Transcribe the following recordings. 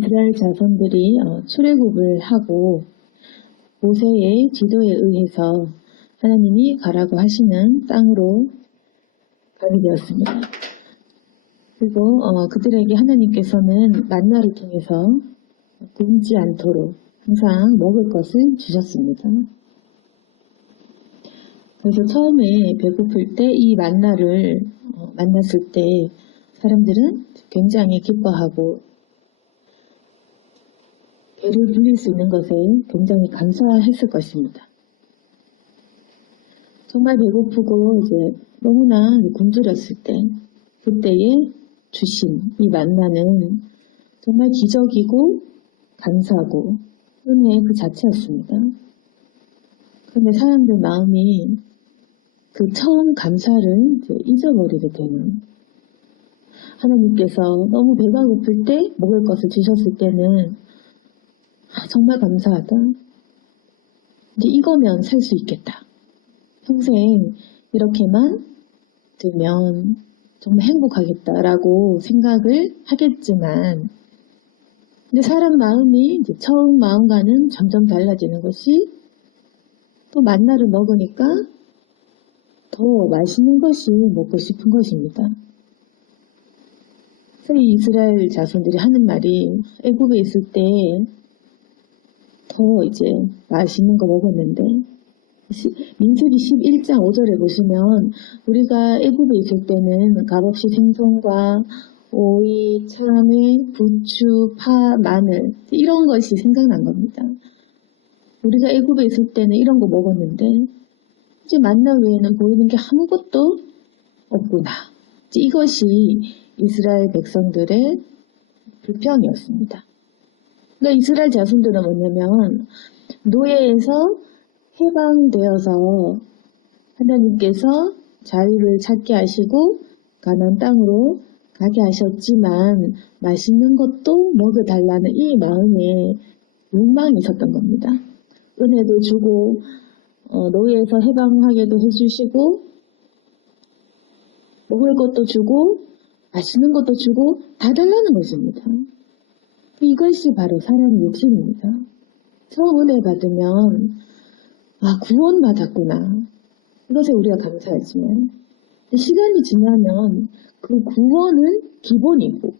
이스라엘 자손들이 출애굽을 하고 모세의 지도에 의해서 하나님이 가라고 하시는 땅으로 가게 되었습니다. 그리고 그들에게 하나님께서는 만나를 통해서 굶지 않도록 항상 먹을 것을 주셨습니다. 그래서 처음에 배고플 때 이 만나를 만났을 때 사람들은 굉장히 기뻐하고 배를 불릴 수 있는 것에 굉장히 감사했을 것입니다. 정말 배고프고 이제 너무나 굶주렸을 때 그때에 주신 이 만나는 정말 기적이고 감사하고 은혜 그 자체였습니다. 그런데 사람들 마음이 그 처음 감사를 잊어버리게 되는, 하나님께서 너무 배가 고플 때 먹을 것을 주셨을 때는 정말 감사하다. 이제 이거면 살 수 있겠다. 평생 이렇게만 되면 정말 행복하겠다라고 생각을 하겠지만, 근데 사람 마음이 이제 처음 마음과는 점점 달라지는 것이, 또 만나를 먹으니까 더 맛있는 것이 먹고 싶은 것입니다. 그래서 이 이스라엘 자손들이 하는 말이, 애굽에 있을 때 더 이제 맛있는 거 먹었는데, 민수기 11장 5절에 보시면 우리가 애굽에 있을 때는 값없이 생선과 오이, 참외, 부추, 파, 마늘 이런 것이 생각난 겁니다. 우리가 애굽에 있을 때는 이런 거 먹었는데 이제 만나 외에는 보이는 게 아무것도 없구나. 이것이 이스라엘 백성들의 불평이었습니다. 그러니까 이스라엘 자손들은 뭐냐면 노예에서 해방되어서 하나님께서 자유를 찾게 하시고 가나안 땅으로 가게 하셨지만 맛있는 것도 먹어달라는 이 마음에 욕망이 있었던 겁니다. 은혜도 주고 노예에서 해방하게도 해주시고 먹을 것도 주고 맛있는 것도 주고 다 달라는 것입니다. 이것이 바로 사람의 욕심입니다. 처음 은혜 받으면 구원받았구나. 이것에 우리가 감사하지만 시간이 지나면 그 구원은 기본이고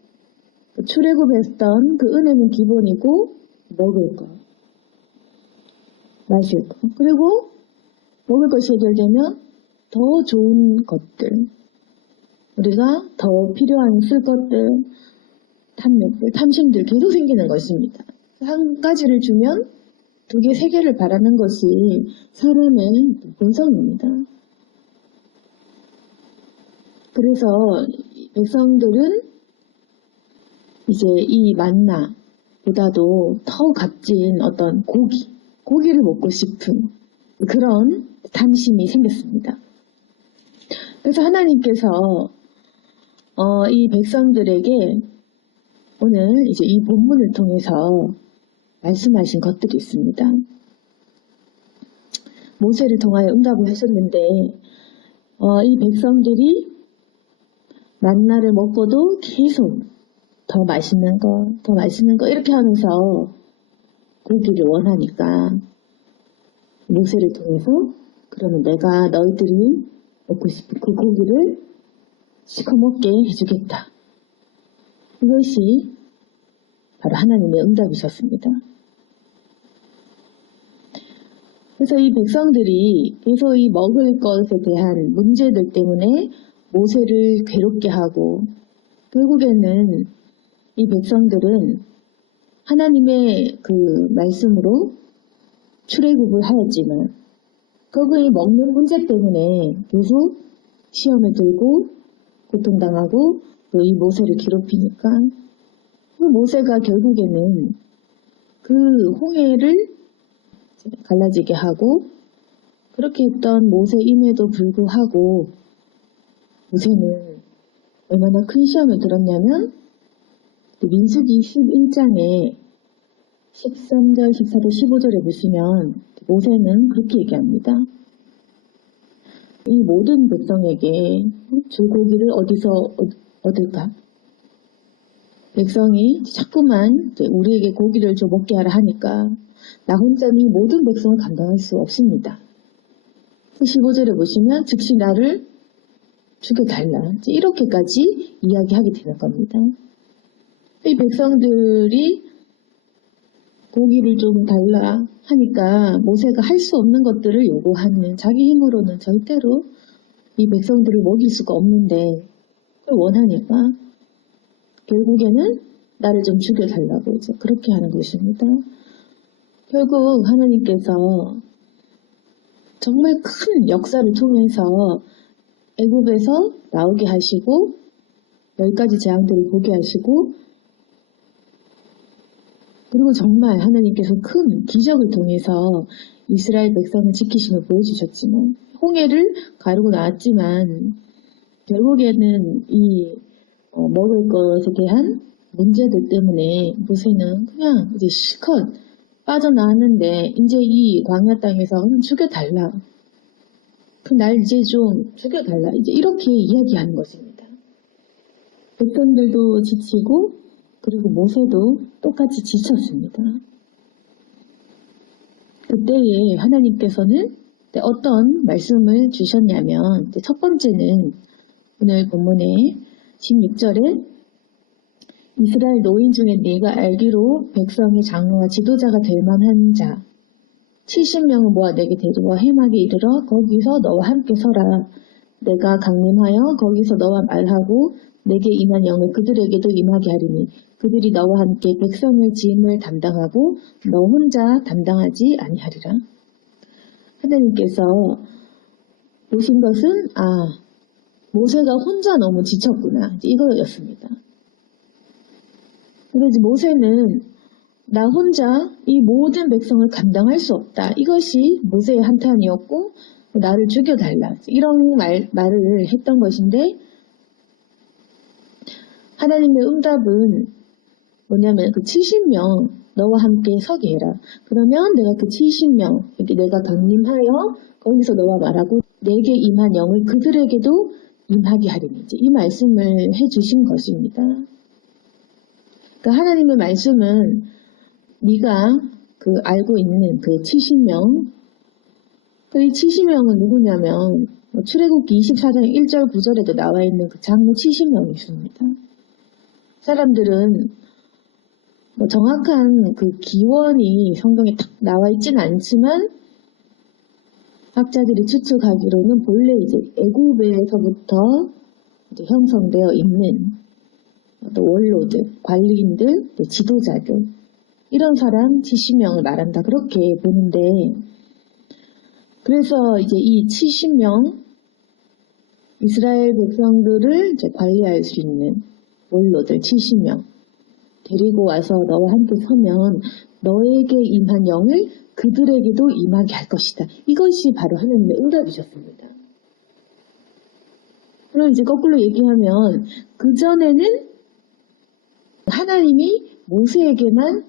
출애굽했던 그 은혜는 기본이고 먹을 것, 마실 것, 그리고 먹을 것이 해결되면 더 좋은 것들, 우리가 더 필요한 쓸 것들, 탐욕들, 탐심들 계속 생기는 것입니다. 한 가지를 주면 두 개, 세 개를 바라는 것이 사람의 본성입니다. 그래서 백성들은 이제 이 만나보다도 더 값진 어떤 고기를 먹고 싶은 그런 탐심이 생겼습니다. 그래서 하나님께서 이 백성들에게 오늘 이제 이 본문을 통해서 말씀하신 것들이 있습니다. 모세를 통하여 응답을 하셨는데 이 백성들이 만나를 먹고도 계속 더 맛있는 거 이렇게 하면서 고기를 원하니까 모세를 통해서 그러면 내가 너희들이 먹고 싶은 그 고기를 시커멓게 해주겠다. 이것이 바로 하나님의 응답이셨습니다. 그래서 이 백성들이 계속 이 먹을 것에 대한 문제들 때문에 모세를 괴롭게 하고 결국에는 이 백성들은 하나님의 그 말씀으로 출애굽을 하였지만 거기에 먹는 문제 때문에 계속 시험에 들고 고통당하고 또 이 모세를 괴롭히니까 그 모세가 결국에는 그 홍해를 갈라지게 하고 그렇게 했던 모세임에도 불구하고 모세는 얼마나 큰 시험에 들었냐면 민수기 11장에 13절, 14절, 15절에 보시면 모세는 그렇게 얘기합니다. 이 모든 백성에게 줄 고기를 어디서 얻을까? 백성이 자꾸만 이제 우리에게 고기를 줘 먹게 하라 하니까 나 혼자는 이 모든 백성을 감당할 수 없습니다. 15절에 보시면 즉시 나를 죽여달라. 이렇게까지 이야기하게 되는 겁니다. 이 백성들이 고기를 좀 달라 하니까 모세가 할 수 없는 것들을 요구하는, 자기 힘으로는 절대로 이 백성들을 먹일 수가 없는데 그걸 원하니까 결국에는 나를 좀 죽여달라고 이제 그렇게 하는 것입니다. 결국 하나님께서 정말 큰 역사를 통해서 애굽에서 나오게 하시고 10가지 재앙들을 보게 하시고, 그리고 정말 하나님께서 큰 기적을 통해서 이스라엘 백성을 지키심을 보여주셨지만, 홍해를 가르고 나왔지만 결국에는 이 먹을 것에 대한 문제들 때문에 모세는 그냥 이제 실컷 빠져나왔는데, 이제 이 광야 땅에서 그냥 죽여달라. 날 이제 좀 죽여달라. 이제 이렇게 이야기하는 것입니다. 백성들도 지치고, 그리고 모세도 똑같이 지쳤습니다. 그때에 하나님께서는 어떤 말씀을 주셨냐면, 첫 번째는 오늘 본문의 16절에 이스라엘 노인 중에 네가 알기로 백성의 장로와 지도자가 될 만한 자 70명을 모아 내게 데리고 해막에 이르러 거기서 너와 함께 서라. 내가 강림하여 거기서 너와 말하고 내게 임한 영을 그들에게도 임하게 하리니 그들이 너와 함께 백성의 짐을 담당하고 너 혼자 담당하지 아니하리라. 하나님께서 보신 것은 모세가 혼자 너무 지쳤구나, 이거였습니다. 그래서 모세는 나 혼자 이 모든 백성을 감당할 수 없다. 이것이 모세의 한탄이었고, 나를 죽여달라. 이런 말을 했던 것인데, 하나님의 응답은 뭐냐면 그 70명 너와 함께 서게 해라. 그러면 내가 그 70명, 이렇게 내가 강림하여 거기서 너와 말하고 내게 임한 영을 그들에게도 임하게 하리니, 이 말씀을 해주신 것입니다. 그러니까 하나님의 말씀은 네가 알고 있는 그 70명, 이 70명은 누구냐면 출애굽기 24장 1절 9절에도 나와 있는 그 장로 70명이 있습니다. 사람들은 정확한 그 기원이 성경에 딱 나와 있지는 않지만 학자들이 추측하기로는 본래 이제 애굽에서부터 이제 형성되어 있는 또 원로들, 관리인들, 지도자들, 이런 사람 70명을 말한다, 그렇게 보는데, 그래서 이제 이 70명 이스라엘 백성들을 이제 관리할 수 있는 원로들 70명 데리고 와서 너와 함께 서면 너에게 임한 영을 그들에게도 임하게 할 것이다. 이것이 바로 하나님의 응답이셨습니다. 그럼 이제 거꾸로 얘기하면 그전에는 하나님이 모세에게만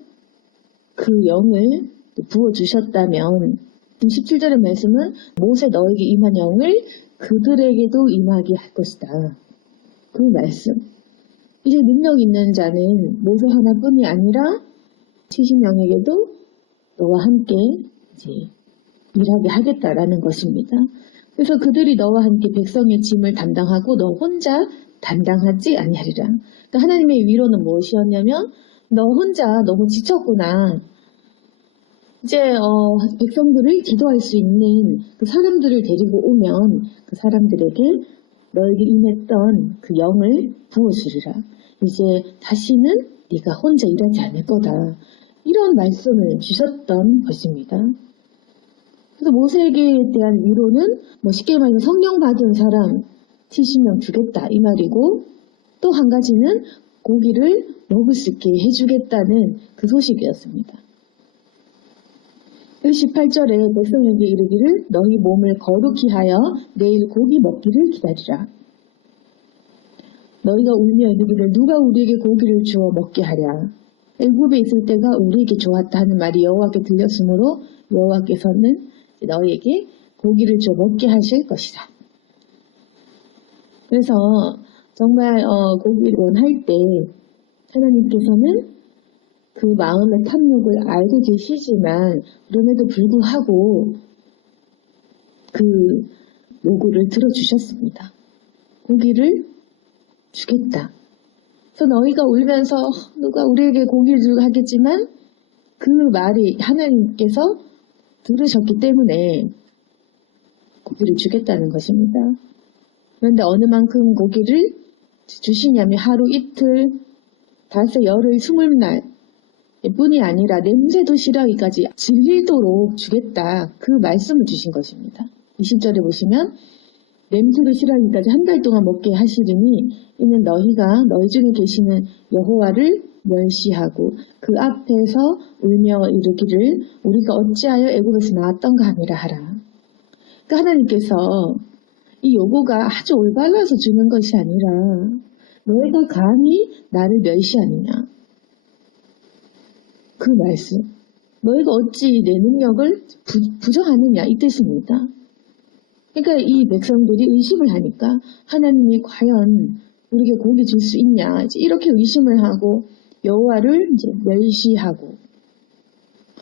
그 영을 부어주셨다면, 17절의 말씀은 모세 너에게 임한 영을 그들에게도 임하게 할 것이다. 그 말씀. 이제 능력 있는 자는 모세 하나뿐이 아니라 70명에게도 너와 함께 이제 일하게 하겠다라는 것입니다. 그래서 그들이 너와 함께 백성의 짐을 담당하고 너 혼자 담당하지 아니하리라. 그러니까 하나님의 위로는 무엇이었냐면, 너 혼자 너무 지쳤구나. 이제 백성들을 기도할 수 있는 그 사람들을 데리고 오면 그 사람들에게 너에게 임했던 그 영을 부어주리라. 이제 다시는 네가 혼자 일하지 않을 거다. 이런 말씀을 주셨던 것입니다. 그래서 모세에게 대한 위로는 쉽게 말해서 성령 받은 사람 70명 주겠다, 이 말이고, 또 한 가지는 고기를 먹을 수 있게 해주겠다는 그 소식이었습니다. 18절에 백성에게 이르기를 너희 몸을 거룩히 하여 내일 고기 먹기를 기다리라. 너희가 울며 이르기를 누가 우리에게 고기를 주어 먹게 하랴. 애굽에 있을 때가 우리에게 좋았다 하는 말이 여호와께 들렸으므로 여호와께서는 너희에게 고기를 주어 먹게 하실 것이다. 그래서 정말 고기를 원할 때 하나님께서는 그 마음의 탐욕을 알고 계시지만 그럼에도 불구하고 그 요구를 들어주셨습니다. 고기를 주겠다. 그래서 너희가 울면서 누가 우리에게 고기를 주고 하겠지만 그 말이 하나님께서 들으셨기 때문에 고기를 주겠다는 것입니다. 그런데 어느 만큼 고기를 주시냐면 하루 이틀, 닷새 열흘, 20날 뿐이 아니라 냄새도 싫어하기까지 질리도록 주겠다. 그 말씀을 주신 것입니다. 20절에 보시면 냄새를 싫어하기까지 한 달 동안 먹게 하시리니 이는 너희가 너희 중에 계시는 여호와를 멸시하고 그 앞에서 울며 이르기를 우리가 어찌하여 애굽에서 나왔던가 함이라 하라. 그러니까 하나님께서 이 요구가 아주 올바라서 주는 것이 아니라 너희가 감히 나를 멸시하느냐. 그 말씀. 너희가 어찌 내 능력을 부정하느냐 이 뜻입니다. 그러니까 이 백성들이 의심을 하니까 하나님이 과연 우리에게 고기 줄 수 있냐 이제 이렇게 의심을 하고 여호와를 이제 멸시하고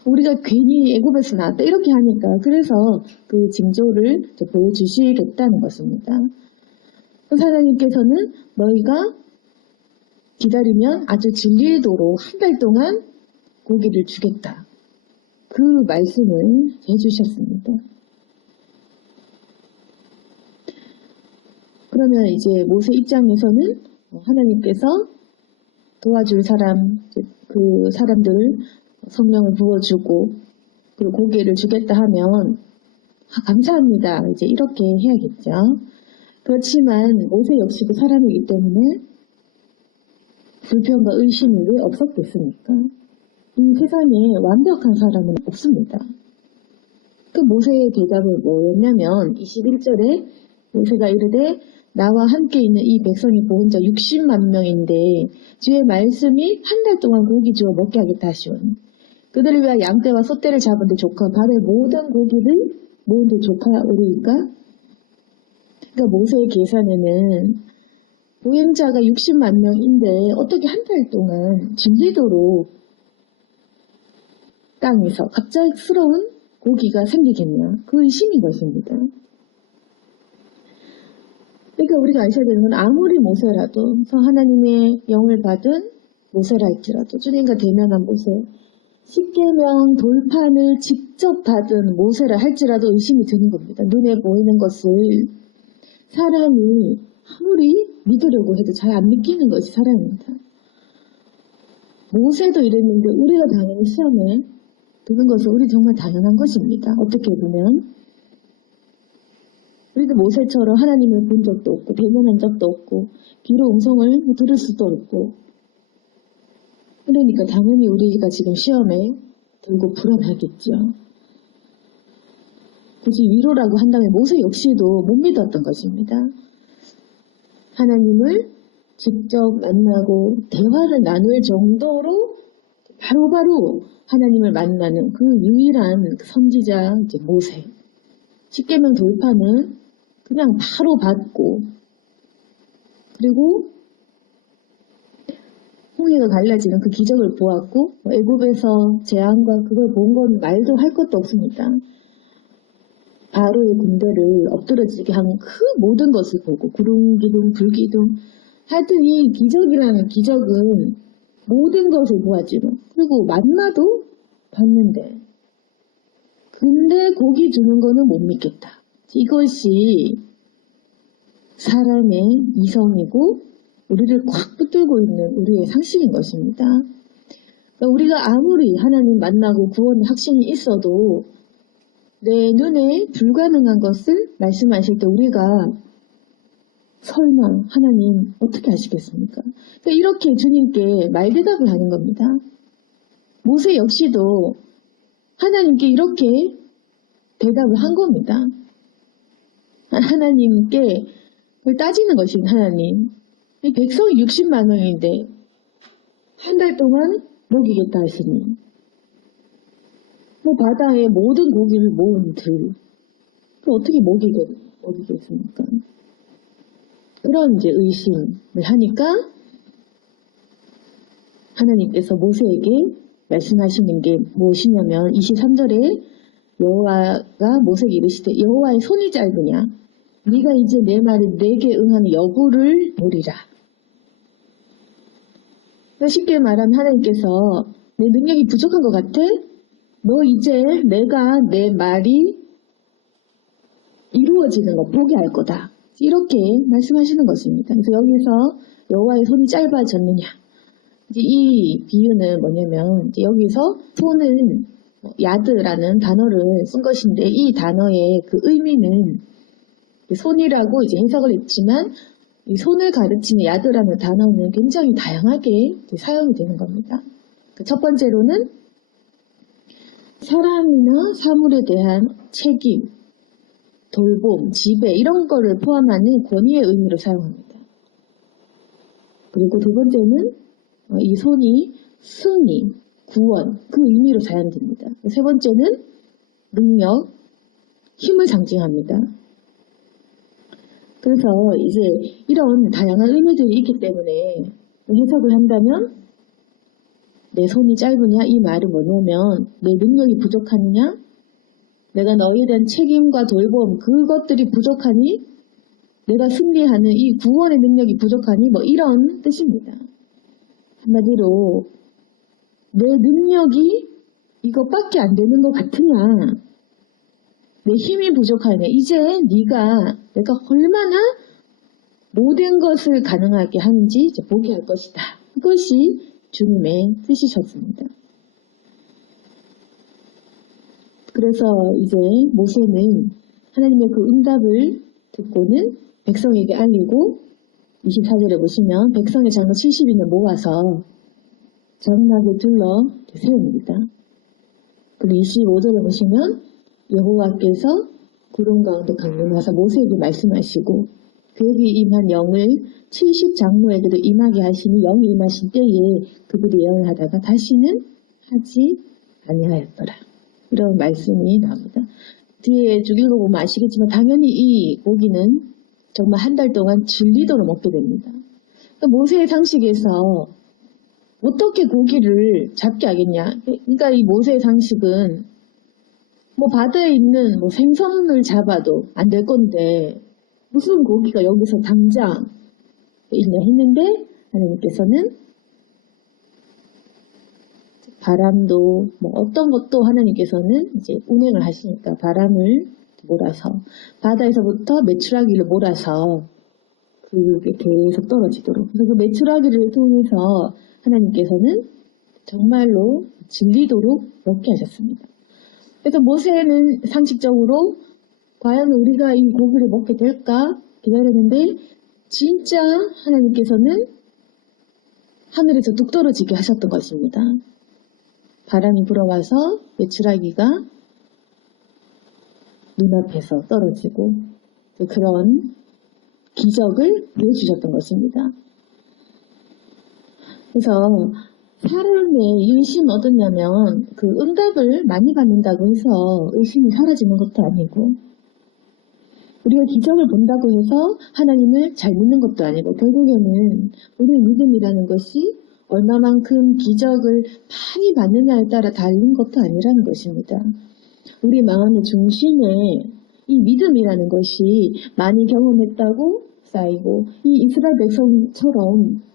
우리가 괜히 애굽에서 나왔다 이렇게 하니까 그래서 그 징조를 보여주시겠다는 것입니다. 그래서 하나님께서는 너희가 기다리면 아주 질리도록 한 달 동안 고기를 주겠다. 그 말씀을 해주셨습니다. 그러면 이제 모세 입장에서는 하나님께서 도와줄 사람, 그 사람들을 성령을 부어주고 그리고 고기를 주겠다 하면 감사합니다. 이제 이렇게 해야겠죠. 그렇지만 모세 역시도 사람이기 때문에 불평과 의심이 왜 없었겠습니까? 이 세상에 완벽한 사람은 없습니다. 그 모세의 대답은 뭐였냐면 21절에 모세가 이르되 나와 함께 있는 이 백성이 모은 자 60만 명인데 주의 말씀이 한 달 동안 고기 주어 먹게 하겠다 하시오니 그들을 위하여 양떼와 소떼를 잡은 데 조카 발의 모든 고기를 모은 데 조카오리이까. 그러니까 모세의 계산에는 보행자가 60만 명인데 어떻게 한 달 동안 질리도록 땅에서 갑작스러운 고기가 생기겠냐. 그 의심인 것입니다. 그러니까 우리가 아셔야 되는 건 아무리 모세라도 하나님의 영을 받은 모세라 할지라도 주님과 대면한 모세 10계명 돌판을 직접 받은 모세라 할지라도 의심이 드는 겁니다. 눈에 보이는 것을 사람이 아무리 믿으려고 해도 잘 안 믿기는 것이 사람입니다. 모세도 이랬는데 우리가 당연히 시험에 드는 것은 우리 정말 당연한 것입니다. 어떻게 보면 우리도 모세처럼 하나님을 본 적도 없고 대면한 적도 없고 귀로 음성을 들을 수도 없고 그러니까 당연히 우리가 지금 시험에 들고 불안하겠죠. 굳이 위로라고 한다면 모세 역시도 못 믿었던 것입니다. 하나님을 직접 만나고 대화를 나눌 정도로 바로바로 하나님을 만나는 그 유일한 선지자 모세. 10계명 돌파는 그냥 바로 받고 그리고 홍해가 갈라지는 그 기적을 보았고 애굽에서 재앙과 그걸 본 건 말도 할 것도 없습니다. 바로의 군대를 엎드러지게 한 그 모든 것을 보고 구름 기둥 불기둥 하여튼 이 기적이라는 기적은 모든 것을 보았지만 그리고 만나도 봤는데 근데 고기 주는 거는 못 믿겠다. 이것이 사람의 이성이고 우리를 꽉 붙들고 있는 우리의 상식인 것입니다. 그러니까 우리가 아무리 하나님 만나고 구원 확신이 있어도 내 눈에 불가능한 것을 말씀하실 때 우리가 설마 하나님 어떻게 하시겠습니까? 그러니까 이렇게 주님께 말대답을 하는 겁니다. 모세 역시도 하나님께 이렇게 대답을 한 겁니다. 하나님께 따지는 것입니다. 하나님. 이 백성이 60만 명인데 한 달 동안 먹이겠다 하시니 바다에 모든 고기를 모은 들 어떻게 먹이겠습니까? 그런 이제 의심을 하니까 하나님께서 모세에게 말씀하시는 게 무엇이냐면 23절에 여호와가 모세에게 이르시되 여호와의 손이 짧으냐 네가 이제 내 말에 내게 응하는 여부를 보리라. 쉽게 말하면 하나님께서 내 능력이 부족한 것 같아? 너 이제 내가 내 말이 이루어지는 거 보게 할 거다. 이렇게 말씀하시는 것입니다. 그래서 여기서 여호와의 손이 짧아졌느냐. 이제 이 비유는 뭐냐면 이제 여기서 손은 야드라는 단어를 쓴 것인데 이 단어의 그 의미는 손이라고 이제 해석을 했지만 이 손을 가르치는 야드라는 단어는 굉장히 다양하게 사용이 되는 겁니다. 첫 번째로는 사람이나 사물에 대한 책임, 돌봄, 지배 이런 거를 포함하는 권위의 의미로 사용합니다. 그리고 두 번째는 이 손이 승리, 구원 그 의미로 사용됩니다. 세 번째는 능력, 힘을 상징합니다. 그래서 이제 이런 다양한 의미들이 있기 때문에 해석을 한다면 내 손이 짧으냐 이 말은 뭐냐면 내 능력이 부족하느냐 내가 너희에 대한 책임과 돌봄 그것들이 부족하니 내가 승리하는 이 구원의 능력이 부족하니 뭐 이런 뜻입니다. 한마디로 내 능력이 이것밖에 안 되는 것 같으냐 내 힘이 부족하냐 이제 네가 내가 얼마나 모든 것을 가능하게 하는지 이제 보게 할 것이다. 그것이 주님의 뜻이셨습니다. 그래서 이제 모세는 하나님의 그 응답을 듣고는 백성에게 알리고 24절에 보시면 백성의 장로 70인을 모아서 장막을 둘러 세웁니다. 그리고 25절에 보시면 여호와께서 구름 가운데 강림하사 모세에게 말씀하시고 그에게 임한 영을 70장로에게도 임하게 하시니 영이 임하신 때에 그들이 예언을 하다가 다시는 하지 아니하였더라. 이런 말씀이 나옵니다. 뒤에 쭉 읽어보면 아시겠지만 당연히 이 고기는 정말 한 달 동안 질리도록 먹게 됩니다. 그러니까 모세의 상식에서 어떻게 고기를 잡게 하겠냐. 그러니까 이 모세의 상식은 뭐 바다에 있는 뭐 생선을 잡아도 안 될 건데 무슨 고기가 여기서 당장 있냐 했는데 하나님께서는 바람도 뭐 어떤 것도 하나님께서는 이제 운행을 하시니까 바람을 몰아서 바다에서부터 메추라기를 몰아서 그게 계속 떨어지도록 그래서 그 메추라기를 통해서 하나님께서는 정말로 질리도록 먹게 하셨습니다. 그래서 모세는 상식적으로 과연 우리가 이 고기를 먹게 될까 기다렸는데 진짜 하나님께서는 하늘에서 뚝 떨어지게 하셨던 것입니다. 바람이 불어와서 메추라기가 눈앞에서 떨어지고 그런 기적을 보여주셨던 것입니다. 그래서 사람의 의심은 어떠냐면 그 응답을 많이 받는다고 해서 의심이 사라지는 것도 아니고 우리가 기적을 본다고 해서 하나님을 잘 믿는 것도 아니고 결국에는 우리의 믿음이라는 것이 얼마만큼 기적을 많이 받느냐에 따라 달린 것도 아니라는 것입니다. 우리 마음의 중심에 이 믿음이라는 것이 많이 경험했다고 쌓이고 이 이스라엘 백성처럼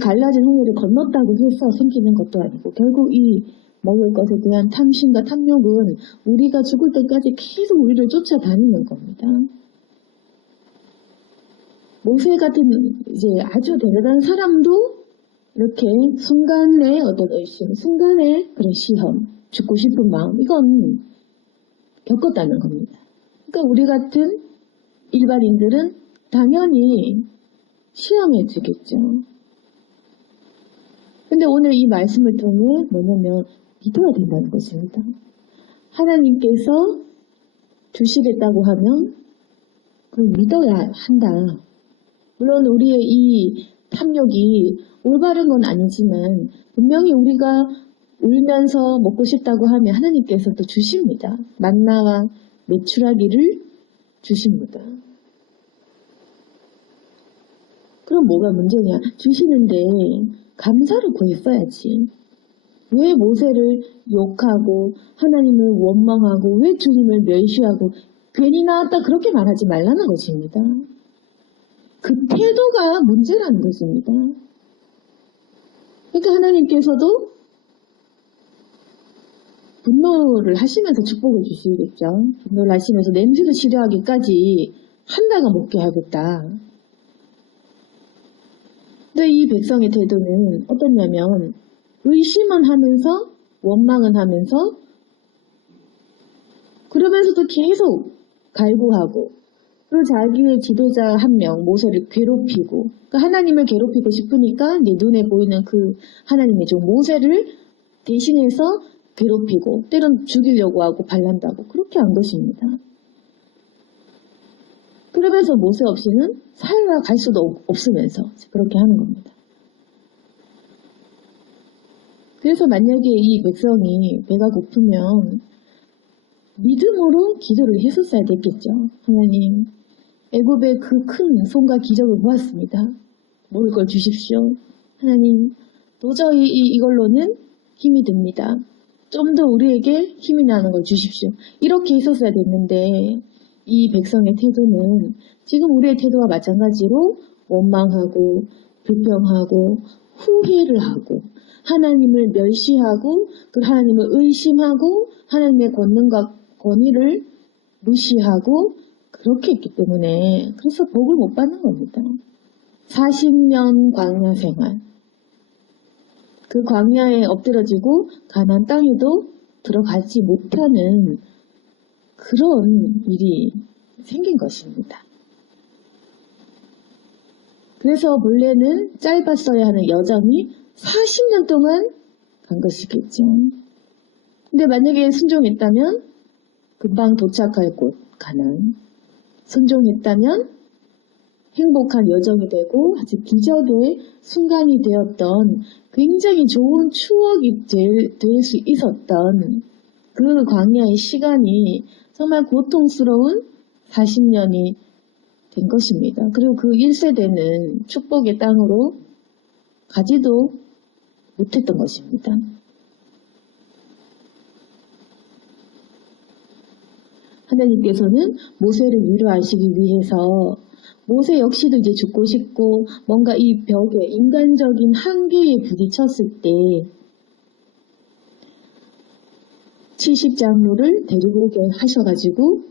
갈라진 홍해를 건넜다고 해서 생기는 것도 아니고 결국 이 먹을 것에 대한 탐심과 탐욕은 우리가 죽을 때까지 계속 우리를 쫓아다니는 겁니다. 모세 같은 이제 아주 대단한 사람도 이렇게 순간의 어떤 의심, 순간의 그런 시험, 죽고 싶은 마음 이건 겪었다는 겁니다. 그러니까 우리 같은 일반인들은 당연히 시험에 들겠죠. 근데 오늘 이 말씀을 통해 뭐냐면 믿어야 된다는 것입니다. 하나님께서 주시겠다고 하면 그걸 믿어야 한다. 물론 우리의 이 탐욕이 올바른 건 아니지만 분명히 우리가 울면서 먹고 싶다고 하면 하나님께서 또 주십니다. 만나와 메추라기를 주십니다. 그럼 그러면 뭐가 문제냐? 주시는데 감사로 구했어야지. 왜 모세를 욕하고 하나님을 원망하고 왜 주님을 멸시하고 괜히 나왔다 그렇게 말하지 말라는 것입니다. 그 태도가 문제라는 것입니다. 그러니까 하나님께서도 분노를 하시면서 축복을 주시겠죠. 분노를 하시면서 냄새를 치료하기까지 한다가 먹게 하겠다. 근데 이 백성의 태도는 어떻냐면 의심은 하면서 원망은 하면서 그러면서도 계속 갈구하고 그리고 자기의 지도자 한 명 모세를 괴롭히고 그러니까 하나님을 괴롭히고 싶으니까 이제 눈에 보이는 그 하나님의 종 모세를 대신해서 괴롭히고 때론 죽이려고 하고 반란다고 그렇게 한 것입니다. 그러면서 모세 없이는 살아갈 수도 없으면서 그렇게 하는 겁니다. 그래서 만약에 이 백성이 배가 고프면 믿음으로 기도를 했었어야 됐겠죠. 하나님, 애굽의 그 큰 손과 기적을 보았습니다. 먹을 걸 주십시오. 하나님, 도저히 이걸로는 힘이 듭니다. 좀 더 우리에게 힘이 나는 걸 주십시오. 이렇게 있었어야 됐는데 이 백성의 태도는 지금 우리의 태도와 마찬가지로 원망하고 불평하고 후회를 하고 하나님을 멸시하고 그 하나님을 의심하고 하나님의 권능과 권위를 무시하고 그렇게 했기 때문에 그래서 복을 못 받는 겁니다. 40년 광야 생활 그 광야에 엎드러지고 가나안 땅에도 들어가지 못하는 그런 일이 생긴 것입니다. 그래서 본래는 짧았어야 하는 여정이 40년 동안 간 것이겠죠. 근데 만약에 순종했다면 금방 도착할 곳 가나안, 순종했다면 행복한 여정이 되고 아주 기적의 순간이 되었던 굉장히 좋은 추억이 될 수 있었던 그 광야의 시간이 정말 고통스러운 40년이 된 것입니다. 그리고 그 1세대는 축복의 땅으로 가지도 못했던 것입니다. 하나님께서는 모세를 위로하시기 위해서 모세 역시도 이제 죽고 싶고 뭔가 이 벽에 인간적인 한계에 부딪혔을 때 70장로를 데리고 오게 하셔가지고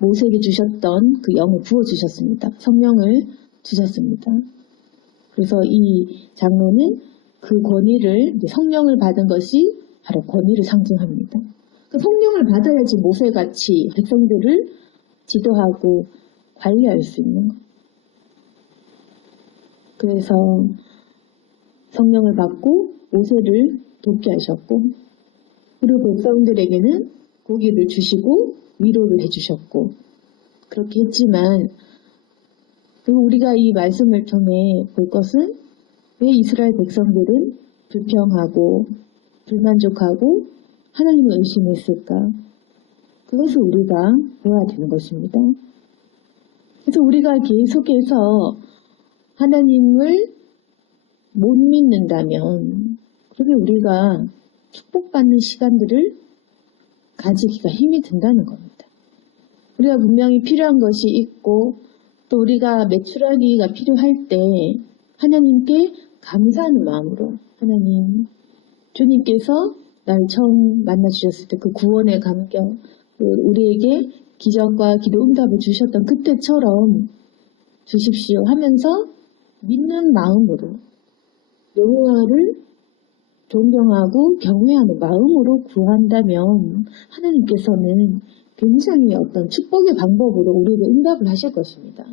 모세에게 주셨던 그 영을 부어주셨습니다. 성령을 주셨습니다. 그래서 이 장로는 그 권위를 성령을 받은 것이 바로 권위를 상징합니다. 그 성령을 받아야지 모세같이 백성들을 지도하고 관리할 수 있는 것. 그래서 성령을 받고 모세를 돕게 하셨고 그리고 백성들에게는 고기를 주시고 위로를 해주셨고 그렇게 했지만 그리고 우리가 이 말씀을 통해 볼 것은 왜 이스라엘 백성들은 불평하고 불만족하고 하나님을 의심했을까? 그것을 우리가 보아야 되는 것입니다. 그래서 우리가 계속해서 하나님을 못 믿는다면 그렇게 우리가 축복받는 시간들을 가지기가 힘이 든다는 겁니다. 우리가 분명히 필요한 것이 있고 또 우리가 매출하기가 필요할 때 하나님께 감사하는 마음으로 하나님 주님께서 날 처음 만나주셨을 때 그 구원의 감격 우리에게 기적과 기도 응답을 주셨던 그때처럼 주십시오 하면서 믿는 마음으로 여호와를 존경하고 경외하는 마음으로 구한다면 하나님께서는 굉장히 어떤 축복의 방법으로 우리에게 응답을 하실 것입니다.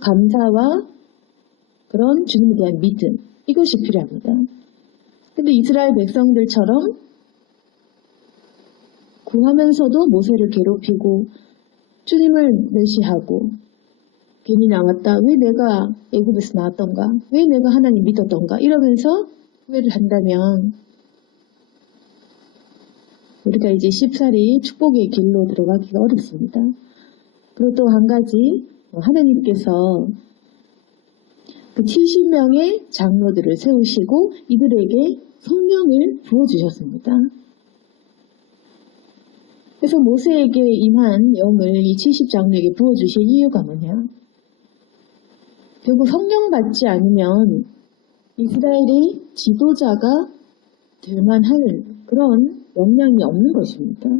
감사와 그런 주님에 대한 믿음 이것이 필요합니다. 근데 이스라엘 백성들처럼 구하면서도 모세를 괴롭히고 주님을 멸시하고 괜히 나왔다. 왜 내가 애굽에서 나왔던가? 왜 내가 하나님 믿었던가? 이러면서 후회를 한다면 우리가 이제 쉽사리 축복의 길로 들어가기가 어렵습니다. 그리고 또 한 가지 하나님께서 그 70명의 장로들을 세우시고 이들에게 성령을 부어주셨습니다. 그래서 모세에게 임한 영을 이 70장로에게 부어주신 이유가 뭐냐? 결국 성령 받지 않으면 이스라엘의 지도자가 될 만한 그런 역량이 없는 것입니다.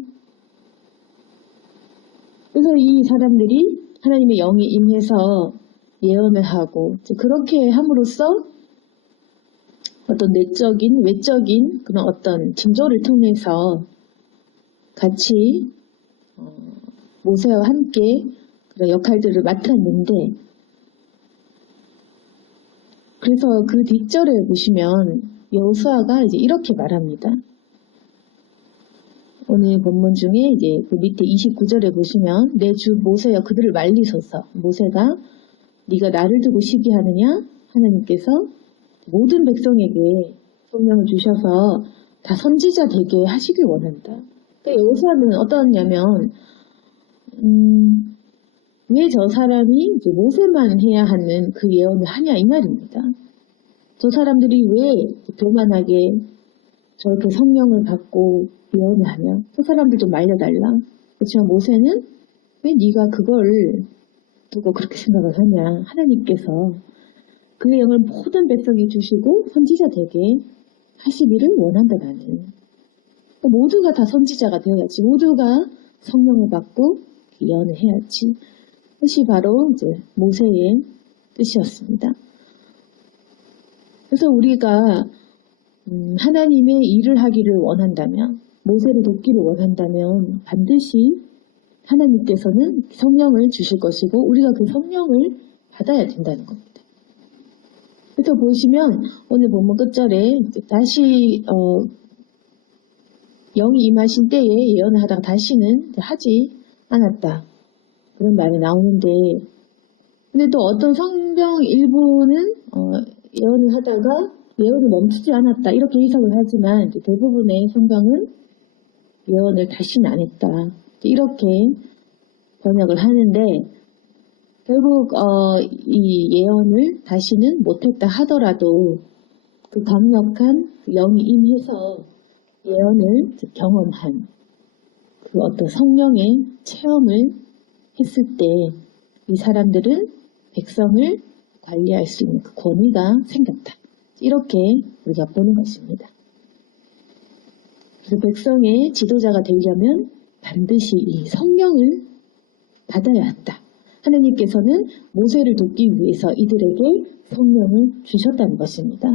그래서 이 사람들이 하나님의 영이 임해서 예언을 하고 그렇게 함으로써 어떤 내적인 외적인 그런 어떤 징조를 통해서 같이 모세와 함께 그런 역할들을 맡았는데, 그래서 그 뒷절에 보시면 여호수아가 이제 이렇게 말합니다. 오늘 본문 중에 이제 그 밑에 29절에 보시면 내 주 모세여 그들을 말리소서. 모세가 네가 나를 두고 시기하느냐? 하나님께서 모든 백성에게 성령을 주셔서 다 선지자 되게 하시길 원한다. 그러니까 여호수아는 어떠냐면 왜 저 사람이 이제 모세만 해야 하는 그 예언을 하냐 이 말입니다. 저 사람들이 왜 교만하게 저렇게 성령을 받고 예언을 하냐? 저 사람들 좀 말려달라. 그렇지만 모세는 왜 네가 그걸 두고 그렇게 생각을 하냐? 하나님께서 그 영을 모든 백성이 주시고 선지자 되게 하시기를 원한다 나는. 모두가 다 선지자가 되어야지. 모두가 성령을 받고 예언을 해야지. 그것이 바로 이제 모세의 뜻이었습니다. 그래서 우리가 하나님의 일을 하기를 원한다면, 모세를 돕기를 원한다면 반드시 하나님께서는 성령을 주실 것이고 우리가 그 성령을 받아야 된다는 겁니다. 그래서 보시면 오늘 본문 끝절에 다시 영이 임하신 때에 예언을 하다가 다시는 하지 않았다. 그런 말이 나오는데, 근데 또 어떤 성경 일부는 예언을 하다가 예언을 멈추지 않았다. 이렇게 해석을 하지만 대부분의 성경은 예언을 다시는 안 했다. 이렇게 번역을 하는데, 결국 이 예언을 다시는 못했다 하더라도 그 강력한 영이 임해서 예언을 경험한 그 어떤 성령의 체험을 했을 때 이 사람들은 백성을 관리할 수 있는 그 권위가 생겼다. 이렇게 우리가 보는 것입니다. 그래서 백성의 지도자가 되려면 반드시 이 성령을 받아야 한다. 하나님께서는 모세를 돕기 위해서 이들에게 성령을 주셨다는 것입니다.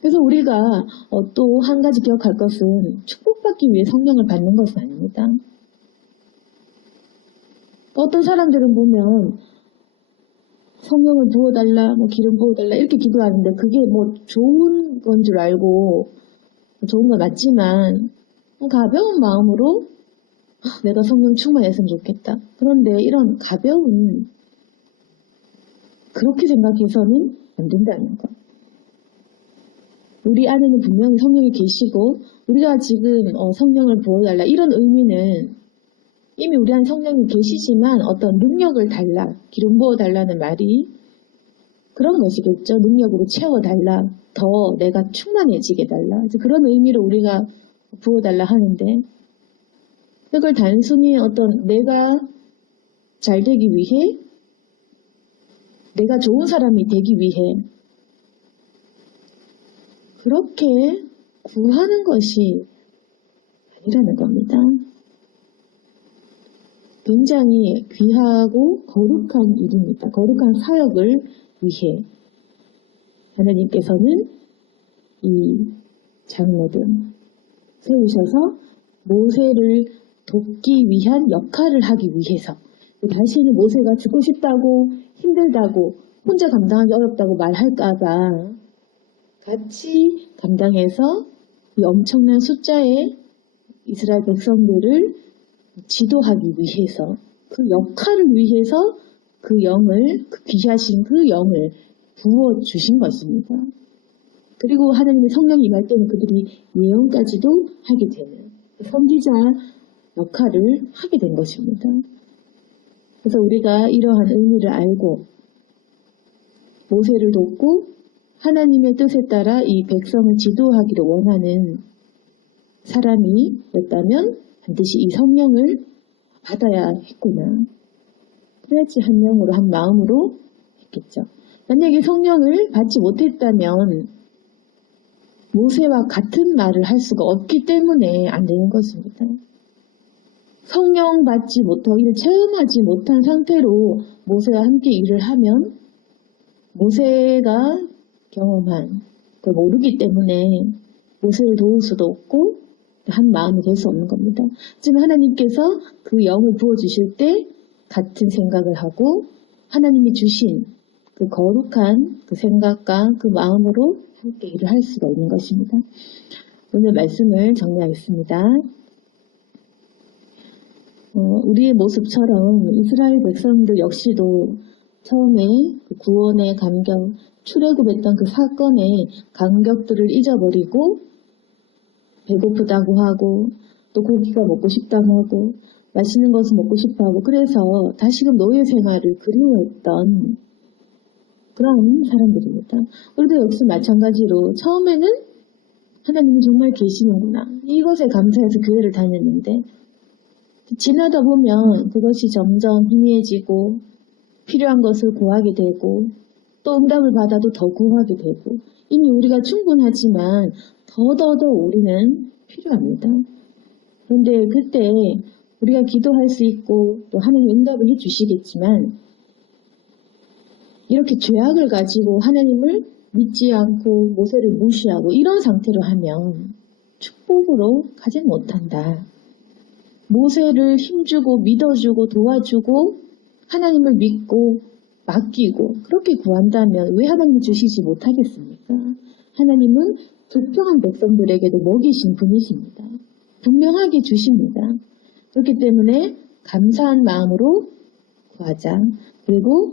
그래서 우리가 또 한 가지 기억할 것은 축복받기 위해 성령을 받는 것은 아닙니다. 어떤 사람들은 보면 성령을 부어달라, 기름 부어달라 이렇게 기도하는데 그게 좋은 건 줄 알고 좋은 건 맞지만 가벼운 마음으로 내가 성령 충만했으면 좋겠다. 그런데 이런 가벼운 그렇게 생각해서는 안 된다는 것. 우리 안에는 분명히 성령이 계시고 우리가 지금 성령을 부어달라 이런 의미는 이미 우리 안에 성령이 계시지만 어떤 능력을 달라, 기름 부어달라는 말이 그런 것이겠죠. 능력으로 채워달라, 더 내가 충만해지게 달라. 그런 의미로 우리가 부어달라 하는데, 그걸 단순히 어떤 내가 잘 되기 위해, 내가 좋은 사람이 되기 위해 그렇게 구하는 것이 아니라는 겁니다. 굉장히 귀하고 거룩한 일입니다. 거룩한 사역을 위해 하나님께서는 이 장로들 세우셔서 모세를 돕기 위한 역할을 하기 위해서, 다시는 모세가 죽고 싶다고 힘들다고 혼자 감당하기 어렵다고 말할까봐 같이 감당해서 이 엄청난 숫자의 이스라엘 백성들을 지도하기 위해서, 그 역할을 위해서 그 영을, 그 귀하신 그 영을 부어주신 것입니다. 그리고 하나님의 성령이 임할 때는 그들이 예언까지도 하게 되는 선지자 역할을 하게 된 것입니다. 그래서 우리가 이러한 의미를 알고 모세를 돕고 하나님의 뜻에 따라 이 백성을 지도하기를 원하는 사람이었다면 반드시 이 성령을 받아야 했구나. 그래야지 한 명으로 한 마음으로 했겠죠. 만약에 성령을 받지 못했다면 모세와 같은 말을 할 수가 없기 때문에 안 되는 것입니다. 성령 받지 못하고 이를 체험하지 못한 상태로 모세와 함께 일을 하면 모세가 경험한 걸 모르기 때문에 모세를 도울 수도 없고 한 마음이 될 수 없는 겁니다. 하지만 하나님께서 그 영을 부어주실 때 같은 생각을 하고 하나님이 주신 그 거룩한 그 생각과 그 마음으로 함께 일을 할 수가 있는 것입니다. 오늘 말씀을 정리하겠습니다. 우리의 모습처럼 이스라엘 백성들 역시도 처음에 그 구원의 감격, 출애굽했던 그 사건의 감격들을 잊어버리고 배고프다고 하고 또 고기가 먹고 싶다고 하고 맛있는 것을 먹고 싶어 하고 그래서 다시금 노예 생활을 그리워했던 그런 사람들입니다. 우리도 역시 마찬가지로 처음에는 하나님이 정말 계시는구나. 이것에 감사해서 교회를 다녔는데 지나다 보면 그것이 점점 희미해지고 필요한 것을 구하게 되고 또 응답을 받아도 더 구하게 되고 이미 우리가 충분하지만 더더더 우리는 필요합니다. 그런데 그때 우리가 기도할 수 있고 또 하나님 응답을 해주시겠지만 이렇게 죄악을 가지고 하나님을 믿지 않고 모세를 무시하고 이런 상태로 하면 축복으로 가지 못한다. 모세를 힘주고 믿어주고 도와주고 하나님을 믿고 맡기고 그렇게 구한다면 왜 하나님이 주시지 못하겠습니까? 하나님은 불평한 백성들에게도 먹이신 분이십니다. 분명하게 주십니다. 그렇기 때문에 감사한 마음으로 구하자. 그리고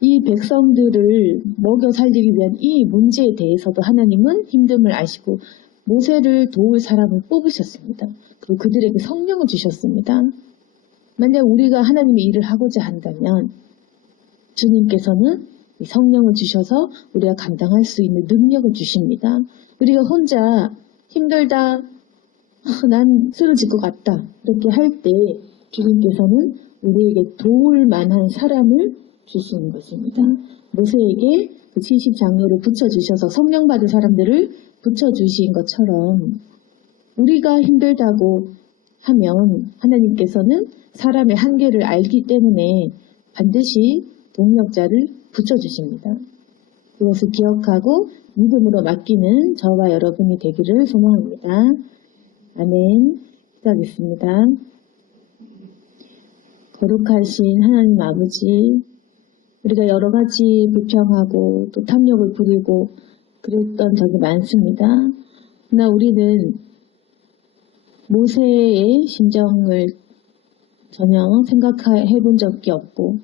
이 백성들을 먹여 살리기 위한 이 문제에 대해서도 하나님은 힘듦을 아시고 모세를 도울 사람을 뽑으셨습니다. 그리고 그들에게 성령을 주셨습니다. 만약 우리가 하나님의 일을 하고자 한다면 주님께서는 이 성령을 주셔서 우리가 감당할 수 있는 능력을 주십니다. 우리가 혼자 힘들다, 난 쓰러질 것 같다 이렇게 할 때 주님께서는 우리에게 도울 만한 사람을 주시는 것입니다. 모세에게 그 70장로를 붙여주셔서 성령 받은 사람들을 붙여주신 것처럼 우리가 힘들다고 하면 하나님께서는 사람의 한계를 알기 때문에 반드시 동력자를 붙여주십니다. 그것을 기억하고 믿음으로 맡기는 저와 여러분이 되기를 소망합니다. 아멘. 기도하겠습니다. 거룩하신 하나님 아버지, 우리가 여러 가지 불평하고 또 탐욕을 부리고 그랬던 적이 많습니다. 그러나 우리는 모세의 심정을 전혀 생각해 본 적이 없고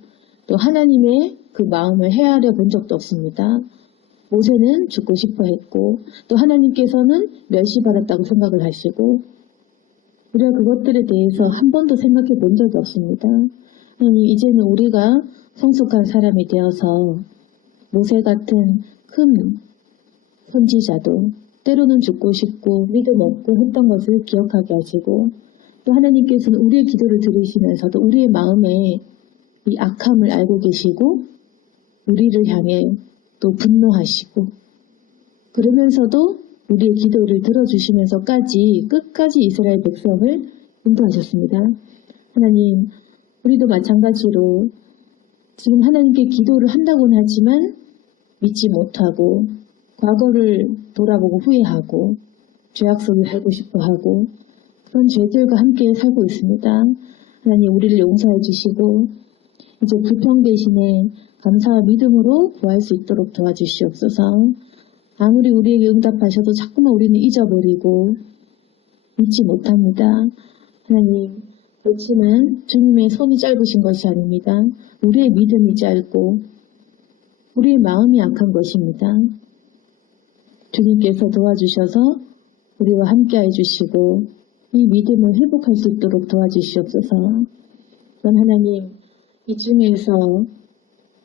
또 하나님의 그 마음을 헤아려 본 적도 없습니다. 모세는 죽고 싶어 했고 또 하나님께서는 멸시받았다고 생각을 하시고 우리가 그것들에 대해서 한 번도 생각해 본 적이 없습니다. 하나님, 이제는 우리가 성숙한 사람이 되어서 모세 같은 큰 선지자도 때로는 죽고 싶고 믿음 없고 했던 것을 기억하게 하시고 또 하나님께서는 우리의 기도를 들으시면서도 우리의 마음에 이 악함을 알고 계시고 우리를 향해 또 분노하시고 그러면서도 우리의 기도를 들어주시면서까지 끝까지 이스라엘 백성을 인도하셨습니다. 하나님, 우리도 마찬가지로 지금 하나님께 기도를 한다고는 하지만 믿지 못하고 과거를 돌아보고 후회하고 죄악 속에 살고 싶어하고 그런 죄들과 함께 살고 있습니다. 하나님, 우리를 용서해 주시고 이제 불평 대신에 감사와 믿음으로 구할 수 있도록 도와주시옵소서. 아무리 우리에게 응답하셔도 자꾸만 우리는 잊어버리고 믿지 못합니다. 하나님, 그렇지만 주님의 손이 짧으신 것이 아닙니다. 우리의 믿음이 짧고 우리의 마음이 약한 것입니다. 주님께서 도와주셔서 우리와 함께 해주시고 이 믿음을 회복할 수 있도록 도와주시옵소서. 그럼 하나님, 이 중에서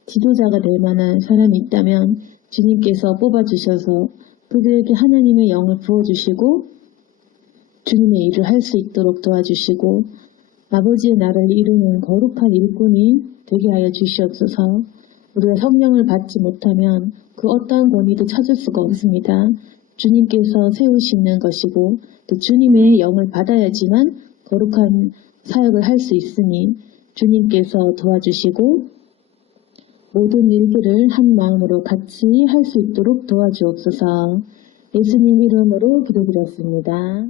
지도자가 될 만한 사람이 있다면 주님께서 뽑아주셔서 그들에게 하나님의 영을 부어주시고 주님의 일을 할 수 있도록 도와주시고 아버지의 나라를 이루는 거룩한 일꾼이 되게 하여 주시옵소서. 우리가 성령을 받지 못하면 그 어떠한 권위도 찾을 수가 없습니다. 주님께서 세우시는 것이고 또 주님의 영을 받아야지만 거룩한 사역을 할 수 있으니 주님께서 도와주시고 모든 일들을 한 마음으로 같이 할 수 있도록 도와주옵소서. 예수님 이름으로 기도드렸습니다.